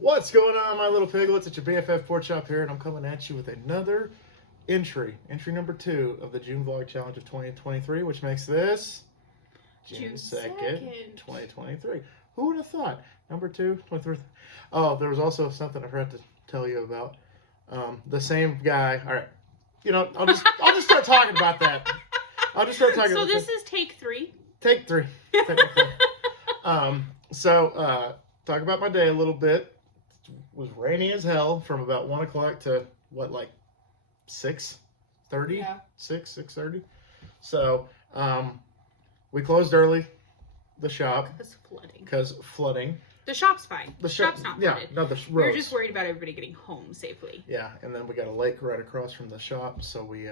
What's going on, my little piglets? It's your BFF Pork Chop here, and I'm coming at you with another entry number 2 of the June Vlog Challenge of 2023, which makes this June 2nd, 2023. Who would have thought? Number 2, 23. Oh, there was also something I forgot to tell you about. The same guy. All right, I'll just start talking about that. I'll just start talking. So this is take 3. Take 3. Talk about my day a little bit. It was rainy as hell from about 1 o'clock to what, like 6:30? Yeah. 6:30. So we closed early, the shop. Because flooding. The shop's fine. The shop's not flooded. Yeah, no, the roads. We're just worried about everybody getting home safely. Yeah, and then we got a lake right across from the shop, so we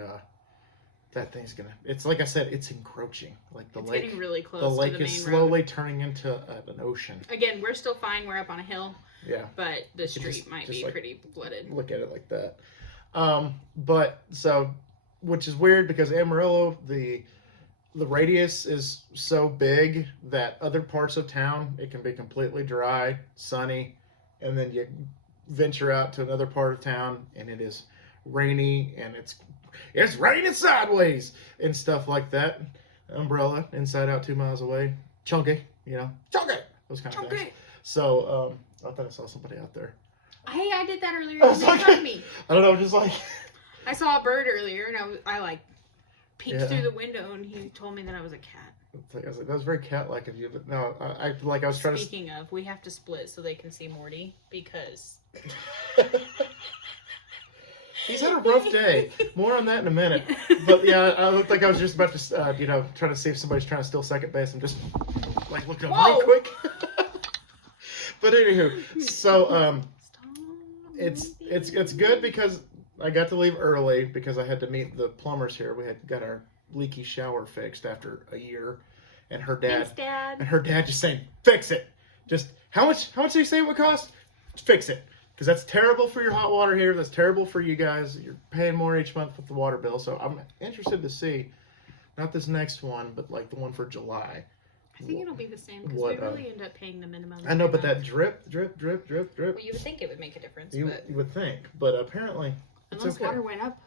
that thing's gonna. It's like I said, it's encroaching. Like the lake. Getting really close. The lake to the is main slowly road. Turning into an ocean. Again, we're still fine. We're up on a hill. Yeah. But the street might be pretty flooded. Look at it like that. Which is weird because Amarillo, the radius is so big that other parts of town, it can be completely dry, sunny, and then you venture out to another part of town and it is rainy and it's raining sideways and stuff like that. Umbrella, inside out 2 miles away. Chunky, chunky, those kind of things. So, I thought I saw somebody out there. Hey, I did that earlier. You didn't me. I don't know, just like... I saw a bird earlier, and I peeked through the window, and he told me that I was a cat. I was like, that was very cat-like of you, but no, I was trying to... Speaking of, we have to split so they can see Morty, because... He's had a rough day. More on that in a minute. But yeah, I looked like I was just about to, trying to see if somebody's trying to steal second base and just, looking up real quick. But anywho, so, it's good because I got to leave early because I had to meet the plumbers here. We had got our leaky shower fixed after a year, and her dad, Thanks, Dad. And her dad just saying, fix it. Just, how much did you say it would cost? Just fix it. Because that's terrible for your hot water heater. That's terrible for you guys. You're paying more each month with the water bill. So I'm interested to see, not this next one, but the one for July. I think it'll be the same because we really end up paying the minimum. I know, but that drip, drip, drip, drip, drip. Well, you would think it would make a difference. You would think, but apparently it's unless okay. Water went up.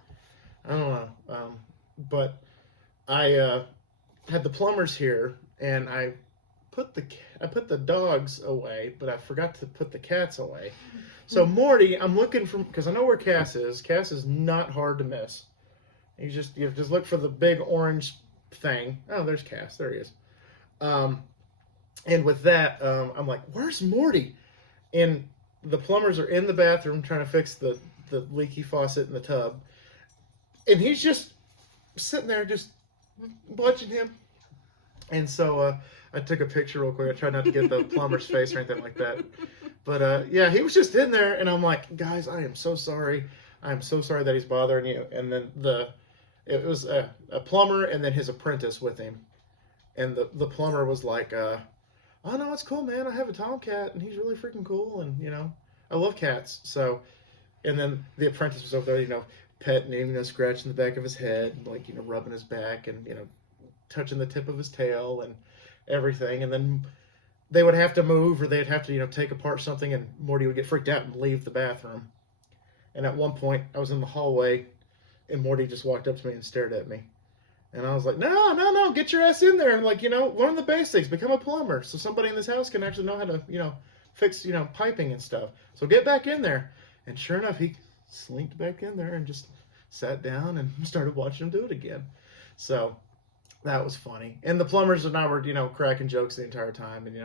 I don't know. But I had the plumbers here, and I put the dogs away, but I forgot to put the cats away. So Morty, I'm looking for, because I know where Cass is. Cass is not hard to miss. You just look for the big orange thing. Oh, there's Cass. There he is. And with that, I'm like, where's Morty? And the plumbers are in the bathroom trying to fix the leaky faucet in the tub. And he's just sitting there, just watching him. And so I took a picture real quick. I tried not to get the plumber's face or anything like that. But yeah, he was just in there, and I'm like, guys, I am so sorry. I'm so sorry that he's bothering you. And then it was a plumber and then his apprentice with him. And the plumber was like, oh, no, it's cool, man. I have a tomcat, and he's really freaking cool, and, I love cats. So, and then the apprentice was over there, petting him, scratching the back of his head, and, rubbing his back, and, touching the tip of his tail and everything. And then they would have to move, or they'd have to, take apart something, and Morty would get freaked out and leave the bathroom. And at one point, I was in the hallway, and Morty just walked up to me and stared at me. And I was like, no, get your ass in there. And learn the basics, become a plumber. So somebody in this house can actually know how to, fix, piping and stuff. So get back in there. And sure enough, he slinked back in there and just sat down and started watching him do it again. So that was funny. And the plumbers and I were, cracking jokes the entire time. And,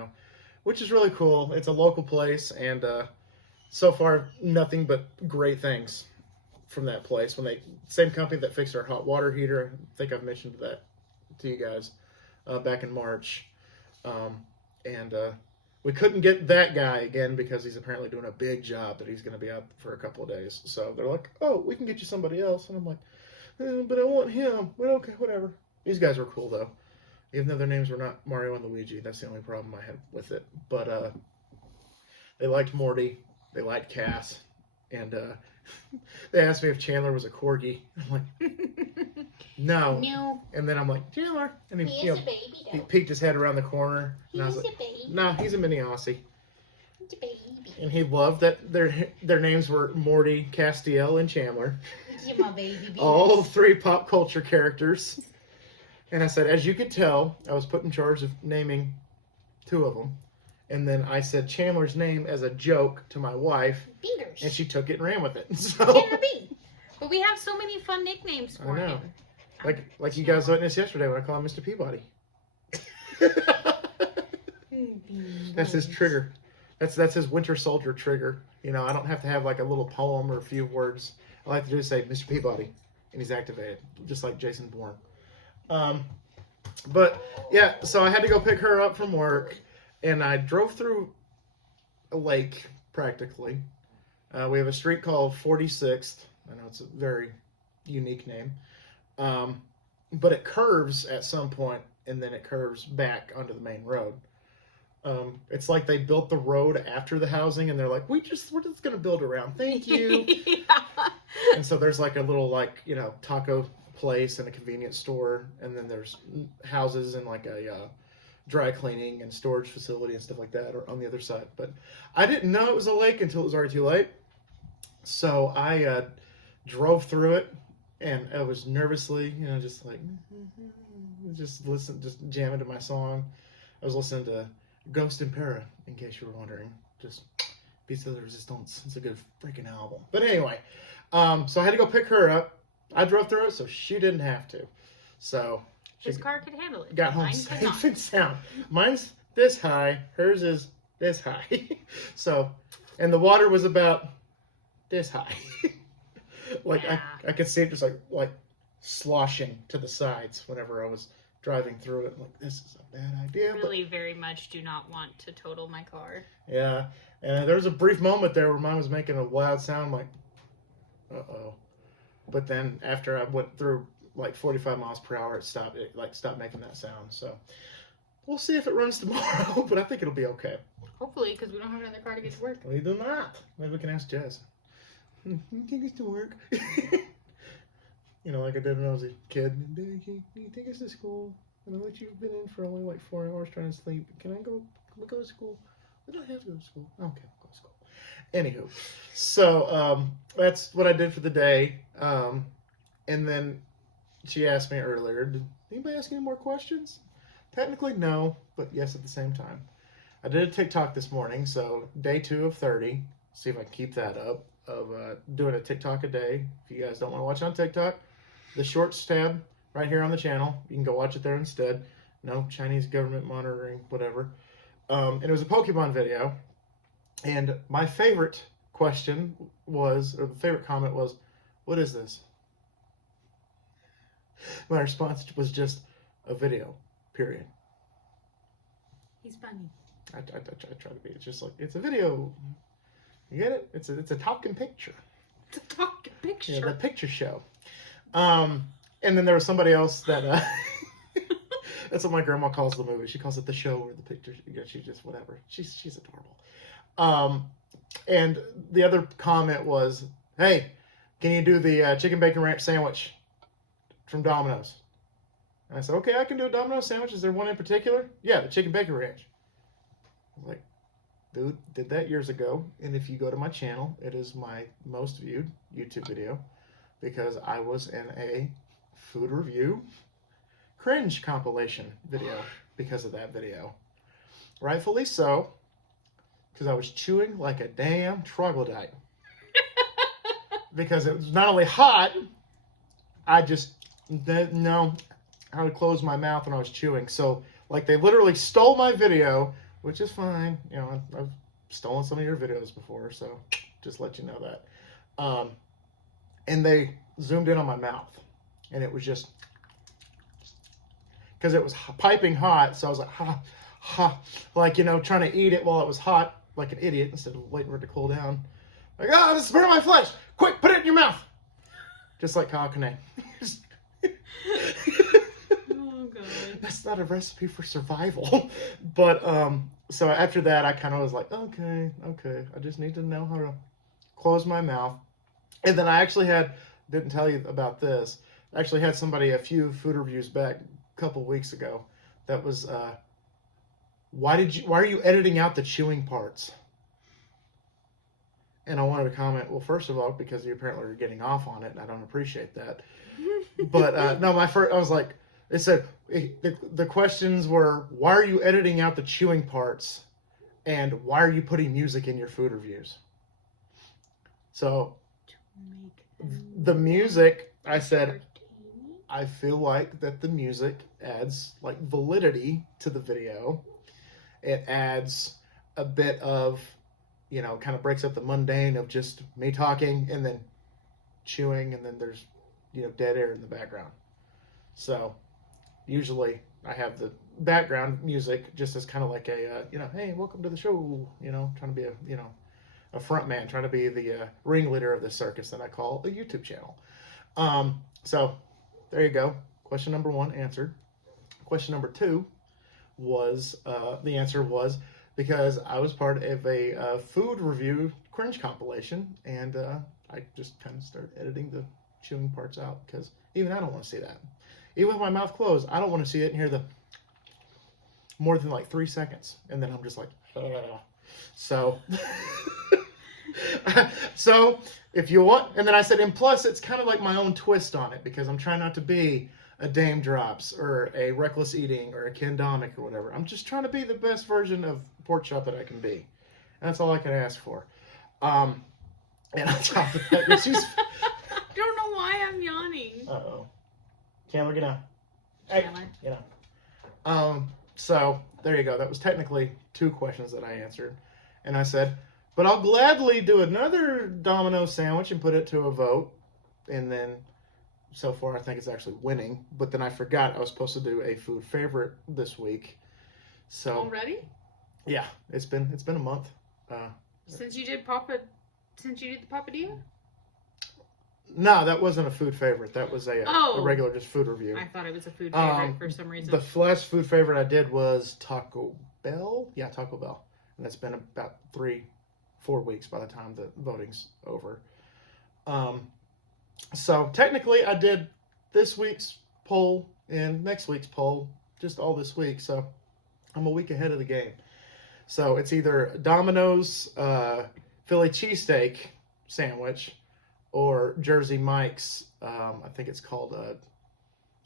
which is really cool. It's a local place. And so far, nothing but great things from that place. Same company that fixed our hot water heater. I think I've mentioned that to you guys back in March. We couldn't get that guy again because he's apparently doing a big job that he's going to be out for a couple of days. So they're like, oh, we can get you somebody else. And I'm like, but I want him. But okay, whatever. These guys were cool, though. Even though their names were not Mario and Luigi. That's the only problem I had with it. But they liked Morty. They liked Cass. And they asked me if Chandler was a corgi. I'm like, no. And then I'm like, Chandler. And he, He is a baby, though. he peeked his head around the corner. And I was like, a baby. no, he's a mini Aussie. baby. And he loved that their names were Morty, Castiel, and Chandler. You're my baby. All 3 pop culture characters. And I said, as you could tell, I was put in charge of naming 2 of them. And then I said Chandler's name as a joke to my wife. Beaters. And she took it and ran with it. So, Chandler B. But we have so many fun nicknames for him. Like you guys witnessed yesterday when I called him Mr. Peabody. That's his trigger. That's his Winter Soldier trigger. You know, I don't have to have like a little poem or a few words. All I have to do is say Mr. Peabody, and he's activated, just like Jason Bourne. But yeah, so I had to go pick her up from work, and I drove through a lake practically. We have a street called 46th. I know it's a very unique name, but it curves at some point, and then it curves back onto the main road. It's like they built the road after the housing, and they're like, we're just gonna build around. Thank you. Yeah. And so there's like a little taco place and a convenience store, and then there's houses and like a dry cleaning and storage facility and stuff like that are on the other side. But I didn't know it was a lake until it was already too late. So I drove through it, and I was nervously, just like just jamming to my song. I was listening to Ghost in Para, in case you were wondering. Just Beats of the Resistance. It's a good freaking album. But anyway, so I had to go pick her up. I drove through it, so she didn't have to. So his car could handle it. Got home safe and sound. Mine's this high. Hers is this high. So, and the water was about this high. I could see it just like sloshing to the sides whenever I was driving through it. I'm like, this is a bad idea. Really, very much do not want to total my car. Yeah, and there was a brief moment there where mine was making a loud sound. I'm like, uh-oh. But then after I went through like 45 miles per hour, it stopped making that sound. So we'll see if it runs tomorrow, but I think it'll be okay. Hopefully, because we don't have another car to get to work. We do not. Maybe we can ask Jess. You take us to work? Like I did when I was a kid. Daddy, can you take us to school? I know that you've been in for only like 4 hours trying to sleep. Can we go to school? We don't have to go to school. Okay, we'll go to school. Anywho, so that's what I did for the day. And then she asked me earlier, did anybody ask any more questions? Technically, no, but yes at the same time. I did a TikTok this morning, so day 2 of 30. See if I can keep that up, of doing a TikTok a day. If you guys don't want to watch on TikTok, the Shorts tab right here on the channel. You can go watch it there instead. No Chinese government monitoring, whatever. And it was a Pokemon video. And my favorite question was, or the favorite comment was, what is this? My response was just a video, period. He's funny. I try to be. It's just like, it's a video. You get it? It's a talking picture. It's a talking picture. Yeah, the picture show. And then there was somebody else that, that's what my grandma calls the movie. She calls it the show or the picture. She's just whatever. She's adorable. And the other comment was, hey, can you do the chicken bacon ranch sandwich from Domino's? And I said, okay, I can do a Domino's sandwich. Is there one in particular? Yeah, the chicken bacon ranch. I was like, dude, did that years ago. And if you go to my channel, it is my most viewed YouTube video because I was in a food review cringe compilation video because of that video. Rightfully so, because I was chewing like a damn troglodyte. Because it was not only hot, I would close my mouth when I was chewing. So, like, they literally stole my video, which is fine. I've stolen some of your videos before, so just let you know that. And they zoomed in on my mouth, and it was just, because it was piping hot, so I was like, like, trying to eat it while it was hot, like an idiot, instead of waiting for it to cool down. Like, this is burning my flesh! Quick, put it in your mouth! Just like Kakane. Oh, God. That's not a recipe for survival. But, so after that, I kind of was like, okay, I just need to know how to close my mouth. And then I actually didn't tell you about this, I actually had somebody a few food reviews back a couple weeks ago that was, why are you editing out the chewing parts? And I wanted to comment, well, first of all, because you apparently are getting off on it, and I don't appreciate that. But no, I was like, it said, the questions were, why are you editing out the chewing parts? And why are you putting music in your food reviews? So, the music, I said, I feel like that the music adds like validity to the video. It adds a bit of, kind of breaks up the mundane of just me talking and then chewing, and then there's, dead air in the background. So usually I have the background music just as kind of like a, hey, welcome to the show, trying to be a front man, trying to be the ringleader of this circus that I call a YouTube channel. So there you go. Question number 1 answered. Question number 2 was, the answer was because I was part of a food review cringe compilation, and I just kind of started editing the chewing parts out because even I don't want to see that. Even with my mouth closed, I don't want to see it and hear the more than like 3 seconds, and then I'm just like, ugh. So, so if you want, and then I said, and plus it's kind of like my own twist on it because I'm trying not to be a Dame Drops or a Reckless Eating or a Ken Domick or whatever. I'm just trying to be the best version of Pork Chop that I can be, and that's all I can ask for. And on top of that, she's. I don't know why I'm yawning. Uh-oh. Chandler, get out. Chandler. Get out. So there you go. That was technically 2 questions that I answered. And I said, but I'll gladly do another Domino sandwich and put it to a vote. And then so far I think it's actually winning. But then I forgot I was supposed to do a food favorite this week. So already? Yeah, it's been a month. Since you did the Papadilla? No, that wasn't a food favorite. That was a regular just food review. I thought it was a food favorite for some reason. The last food favorite I did was Taco Bell. Yeah, Taco Bell. And it's been about 3-4 weeks by the time the voting's over. So technically I did this week's poll and next week's poll just all this week. So I'm a week ahead of the game. So it's either Domino's Philly cheesesteak sandwich or Jersey Mike's, I think it's called a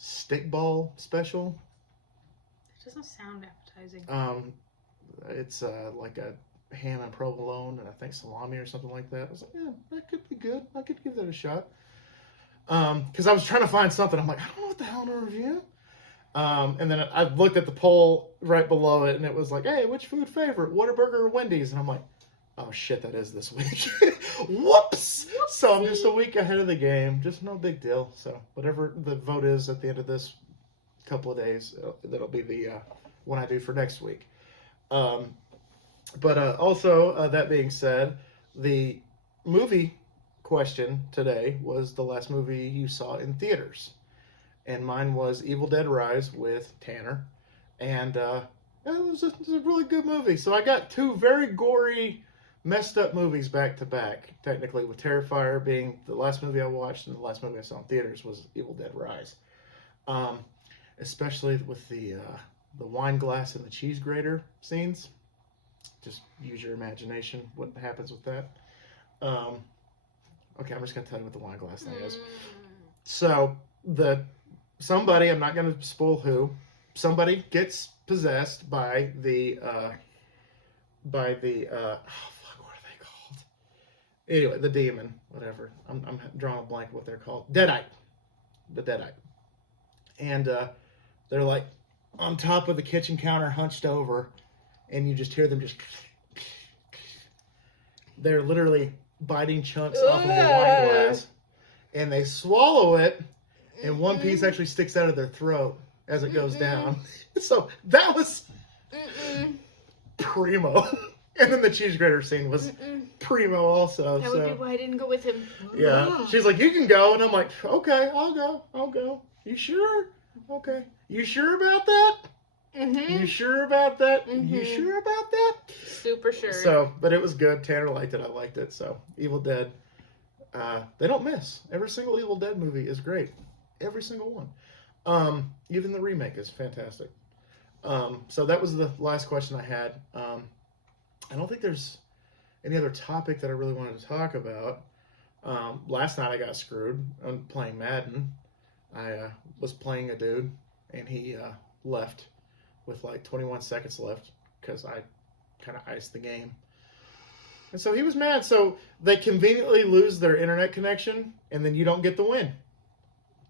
stickball special. It doesn't sound appetizing. It's like a ham and provolone and I think salami or something like that. I was like, yeah, that could be good. I could give that a shot. Because I was trying to find something. I'm like, I don't know what the hell to review. And then I looked at the poll right below it and it was like, hey, which food favorite? Whataburger or Wendy's? And I'm like, oh shit, that is this week. Whoops! So I'm just a week ahead of the game. Just no big deal. So whatever the vote is at the end of this couple of days, that'll be the one I do for next week. But also, that being said, the movie question today was the last movie you saw in theaters. And mine was Evil Dead Rise with Tanner. And it was a really good movie. So I got 2 very gory, messed up movies back to back. Technically, with Terrifier being the last movie I watched and the last movie I saw in theaters was Evil Dead Rise. Especially with the wine glass and the cheese grater scenes. Just use your imagination what happens with that. Okay, I'm just going to tell you what the wine glass thing is. So, somebody, I'm not going to spoil who, somebody gets possessed by the, oh fuck, what are they called? Anyway, the demon, whatever. I'm drawing a blank what they're called. Deadite. The Deadite. And they're like on top of the kitchen counter, hunched over, and you just hear them just. They're literally biting chunks off of the wine glass, and they swallow it, and one piece actually sticks out of their throat as it goes down. So that was primo. And then the cheese grater scene was primo also. That would be why I didn't go with him. Yeah. She's like, you can go. And I'm like, okay, I'll go. You sure? Okay. You sure about that? Mm-hmm. You sure about that? Mm-hmm. You sure about that? Super sure. So, but it was good. Tanner liked it. I liked it. So, Evil Dead, they don't miss. Every single Evil Dead movie is great. Every single one. Even the remake is fantastic. So that was the last question I had. I don't think there's any other topic that I really wanted to talk about. Last night I got screwed. I'm playing Madden. I was playing a dude, and he left with like 21 seconds left because I kind of iced the game. And so he was mad. So they conveniently lose their internet connection, and then you don't get the win.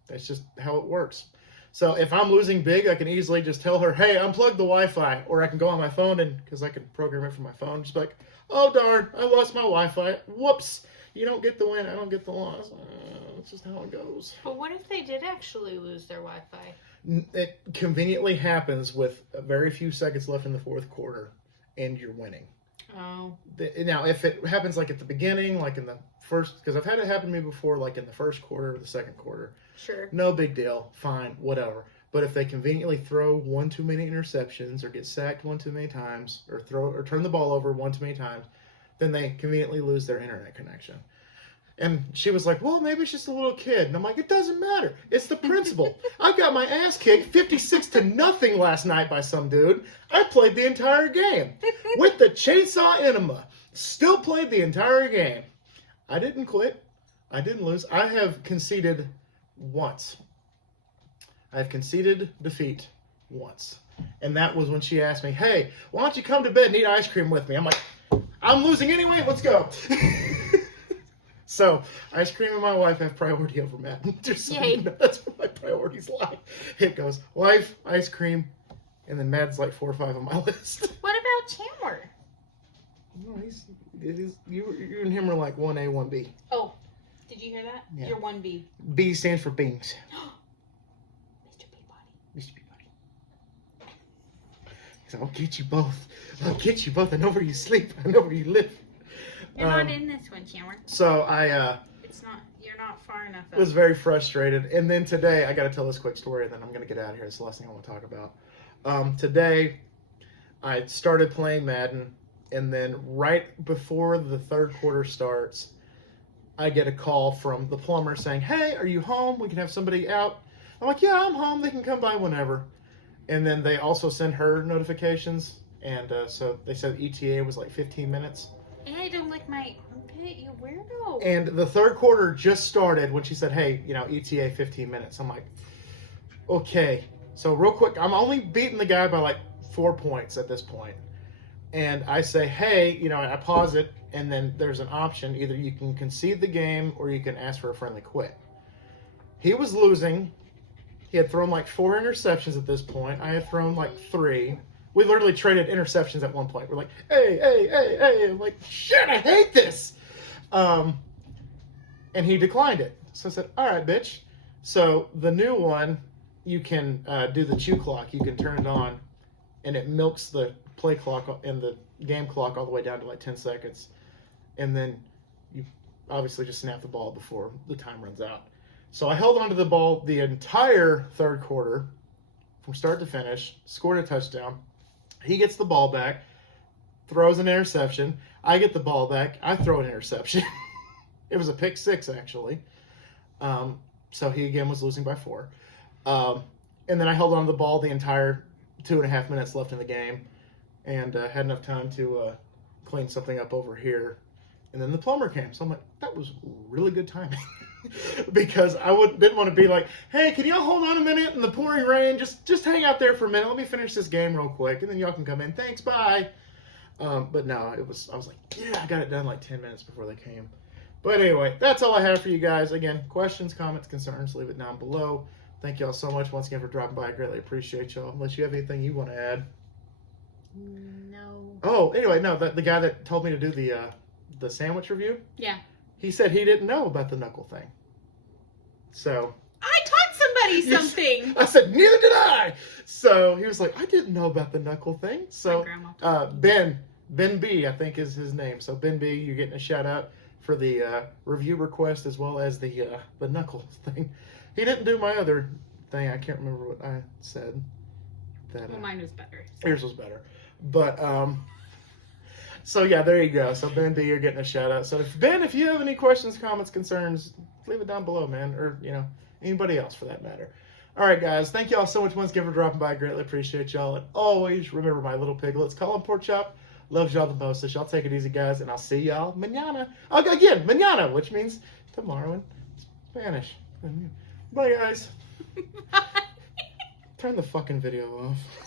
That's just how it works. So if I'm losing big, I can easily just tell her, hey, unplug the Wi-Fi. Or I can go on my phone, and because I can program it from my phone, just be like, oh, darn, I lost my Wi-Fi. Whoops. You don't get the win, I don't get the loss. That's just how it goes. But what if they did actually lose their Wi-Fi? It conveniently happens with very few seconds left in the fourth quarter, and you're winning. Oh. Now, if it happens like at the beginning, like in the first, because I've had it happen to me before, like in the first quarter or the second quarter. Sure. No big deal. Fine. Whatever. But if they conveniently throw one too many interceptions or get sacked one too many times or turn the ball over one too many times, then they conveniently lose their internet connection. And she was like, well, maybe it's just a little kid. And I'm like, it doesn't matter. It's the principle. I got my ass kicked 56-0 last night by some dude. I played the entire game with the chainsaw enema. Still played the entire game. I didn't quit. I didn't lose. I have conceded once. I've conceded defeat once. And that was when she asked me, hey, why don't you come to bed and eat ice cream with me? I'm like, I'm losing anyway. Let's go. So, ice cream and my wife have priority over Madden. Yay. That's where my priorities lie. It goes wife, ice cream, and then Madden's like 4 or 5 on my list. What about Chandler? No, you and him are like 1A, 1B. Oh, did you hear that? Yeah. You're 1B. B stands for Beans. Mr. Peabody. Mr. Peabody. So I'll get you both. I'll get you both. I know where you sleep. I know where you live. You're not in this one, Chandler. So You're not far enough up. was very frustrated. And then today, I got to tell this quick story, and then I'm going to get out of here. It's the last thing I want to talk about. Today, I started playing Madden, and then right before the third quarter starts, I get a call from the plumber saying, hey, are you home? We can have somebody out. I'm like, yeah, I'm home. They can come by whenever. And then they also send her notifications, and so they said ETA was like 15 minutes. Hey, don't lick my armpit, you weirdo. And the third quarter just started when she said, hey, ETA 15 minutes. I'm like, okay. So real quick, I'm only beating the guy by like 4 points at this point. And I say, hey, I pause it, and then there's an option. Either you can concede the game or you can ask for a friendly quit. He was losing. He had thrown like 4 interceptions at this point. I had thrown like 3. We literally traded interceptions at one point. We're like, hey. I'm like, shit, I hate this. And he declined it. So I said, all right, bitch. So the new one, you can do the chew clock. You can turn it on, and it milks the play clock and the game clock all the way down to like 10 seconds. And then you obviously just snap the ball before the time runs out. So I held onto the ball the entire third quarter from start to finish, scored a touchdown. He gets the ball back, throws an interception. I get the ball back. I throw an interception. It was a pick 6, actually. So he, again, was losing by 4. And then I held on to the ball the entire 2.5 minutes left in the game and had enough time to clean something up over here. And then the plumber came. So I'm like, that was really good timing. Because I didn't want to be like, hey, can y'all hold on a minute in the pouring rain? Just hang out there for a minute. Let me finish this game real quick, and then y'all can come in. Thanks, bye. But no, I was like, yeah, I got it done like 10 minutes before they came. But anyway, that's all I have for you guys. Again, questions, comments, concerns, leave it down below. Thank y'all so much once again for dropping by. I greatly appreciate y'all. Unless you have anything you want to add. No. Oh, anyway, no, the guy that told me to do the sandwich review. Yeah. He said he didn't know about the knuckle thing. So I taught somebody something. I said, neither did I. So he was like, I didn't know about the knuckle thing. So Ben B, I think is his name. So Ben B, you're getting a shout out for the review request as well as the knuckle thing. He didn't do my other thing. I can't remember what I said. Well, mine was better. Yours was better. But so yeah, there you go. So Ben B, you're getting a shout out. So if you have any questions, comments, concerns, leave it down below, man. Or anybody else for that matter. All right, guys. Thank y'all so much once again for dropping by. I greatly appreciate y'all. And always remember, my little piglets, call them pork chop, Loves y'all the most. So y'all take it easy, guys, and I'll see y'all mañana. Again, mañana, which means tomorrow in Spanish. Bye, guys. Bye. Turn the fucking video off.